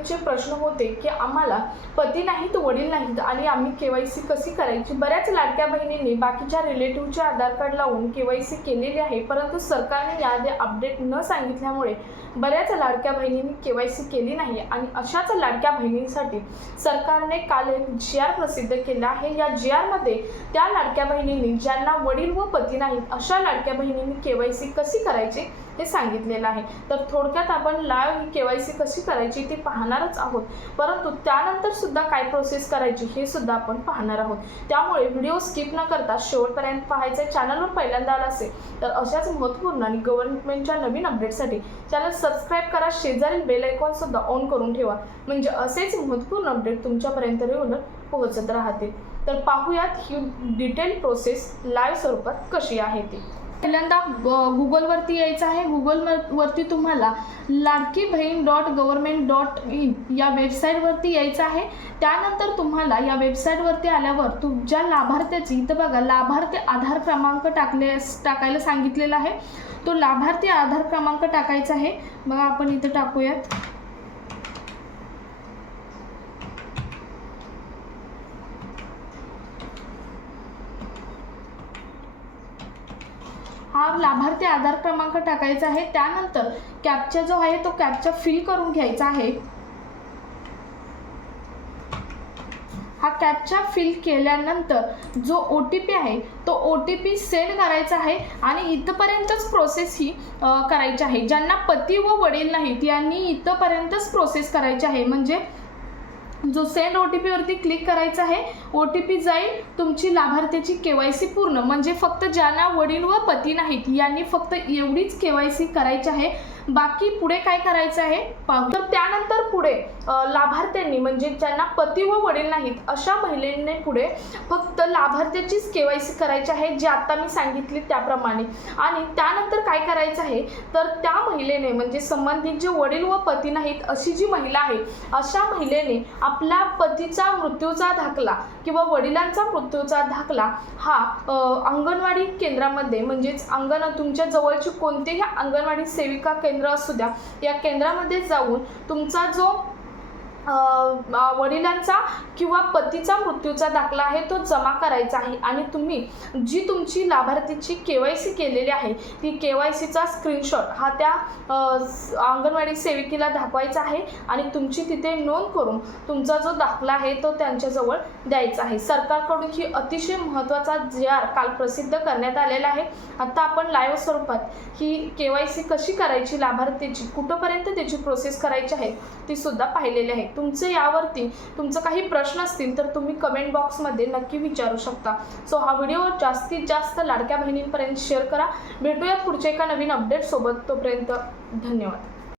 अनेकचे प्रश्न होते की आम्हाला पती नाहीत वडील नाहीत आणि आम्ही के वाय सी कशी करायची? बऱ्याच लाडक्या बहिणींनी बाकीच्या रिलेटिव्हचे आधार कार्ड लावून के वाय सी केलेली आहे परंतु सरकारने यादी अपडेट न सांगितल्यामुळे बऱ्याच लाडक्या बहिणींनी के वाय सी केली नाही आणि अशाच लाडक्या बहिणींसाठी सरकारने काल एक जी आर प्रसिद्ध केला आहे. या जी आरमध्ये त्या लाडक्या बहिणींनी ज्यांना वडील व पती नाहीत अशा लाडक्या बहिणींनी के वाय सी कशी करायची? हे सांगितलेलं आहे. तर थोडक्यात आपण लाईव्ह के वाय सी कशी करायची ती पाहणारच आहोत. परंतु त्यानंतर सुद्धा काय प्रोसेस करायची हे सुद्धा आपण पाहणार आहोत. त्यामुळे व्हिडिओ स्किप न करता शेवटपर्यंत पाहायचं चॅनलवर पहिल्यांदा आला असेल तर अशाच महत्त्वपूर्ण आणि गव्हर्नमेंटच्या नवीन अपडेटसाठी चॅनल सबस्क्राईब करा. शेजारील बेल आयकॉन सुद्धा ऑन करून ठेवा. म्हणजे असेच महत्त्वपूर्ण अपडेट तुमच्यापर्यंत रेग्युलर पोहोचत राहतील. तर पाहूयात ही डिटेल प्रोसेस लाईव्ह स्वरूपात कशी आहे ती. पहिल्यांदा गुगलवरती यायचं आहे. गुगलवरती तुम्हाला Ladki Bahin dot government dot in या वेबसाईटवरती यायचं आहे. त्यानंतर तुम्हाला या वेबसाईटवरती आल्यावर तुमच्या लाभार्थ्याची इथं बघा लाभार्थी आधार क्रमांक टाकले टाकायला सांगितलेला आहे. तो लाभार्थी आधार क्रमांक टाकायचा आहे. बघा आपण इथं टाकूयात. हा लाभार्थी आधार क्रमांक टाकायचा आहे. त्यानंतर कॅपचा जो आहे तो कॅपचा फिल करून घ्यायचा आहे. हा कॅपचा फिल केल्यानंतर जो ओ टी पी आहे तो ओ टी पी सेंड करायचा आहे आणि इथंपर्यंतच प्रोसेस ही करायची आहे. ज्यांना पती व वडील नाहीत यांनी इथंपर्यंतच प्रोसेस करायची आहे. म्हणजे जो सेंड ओ टी पीवरती क्लिक करायचा आहे ओ टी पी जाईल तुमची लाभार्थ्याची के वाय सी पूर्ण म्हणजे फक्त ज्यांना वडील व पती नाहीत यांनी फक्त एवढीच के वाय सी करायची आहे. बाकी पुढे काय करायचं आहे? पाहू. तर त्यानंतर पुढे लाभार्थ्यांनी म्हणजे ज्यांना पती व वडील नाहीत अशा महिलेने पुढे फक्त लाभार्थ्याचीच के वाय सी करायची आहे जी आता मी सांगितली त्याप्रमाणे. आणि त्यानंतर काय करायचं आहे? तर त्या महिलेने म्हणजे संबंधित जे वडील व पती नाहीत अशी जी महिला आहे अशा महिलेने आपल्या पतीचा मृत्यूचा दाखला किंवा वडिलांचा मृत्यूचा दाखला हा अंगणवाडी केंद्रामध्ये म्हणजेच अंगण तुमच्या जवळची कोणतेही अंगणवाडी सेविका के केंद्र असू द्या. या केंद्रामध्ये जाऊन तुमचा जो वडिलांचा किंवा पतीचा मृत्यूचा दाखला आहे तो जमा करायचा आहे. आणि तुम्ही जी तुमची लाभार्थीची के वाय सी केलेली आहे ती के वाय सीचा स्क्रीनशॉट हा त्या अंगणवाडी सेविकेला दाखवायचा आहे आणि तुमची तिथे नोंद करून तुमचा जो दाखला आहे तो त्यांच्याजवळ द्यायचा आहे. सरकारकडून ही अतिशय महत्त्वाचा जे आर काल प्रसिद्ध करण्यात आलेला आहे. आत्ता आपण लाईव्ह स्वरूपात ही के वाय सी कशी करायची लाभार्थीची कुठंपर्यंत त्याची प्रोसेस करायची आहे ती सुद्धा पाहिलेली आहे. तुमचे यावरती तुमचं काही प्रश्न असतील तर तुम्ही कमेंट बॉक्समध्ये नक्की विचारू शकता. सो हा व्हिडिओ जास्तीत जास्त लाडक्या बहिणींपर्यंत शेअर करा. भेटूयात पुढच्या एका नवीन अपडेटसोबत तोपर्यंत धन्यवाद.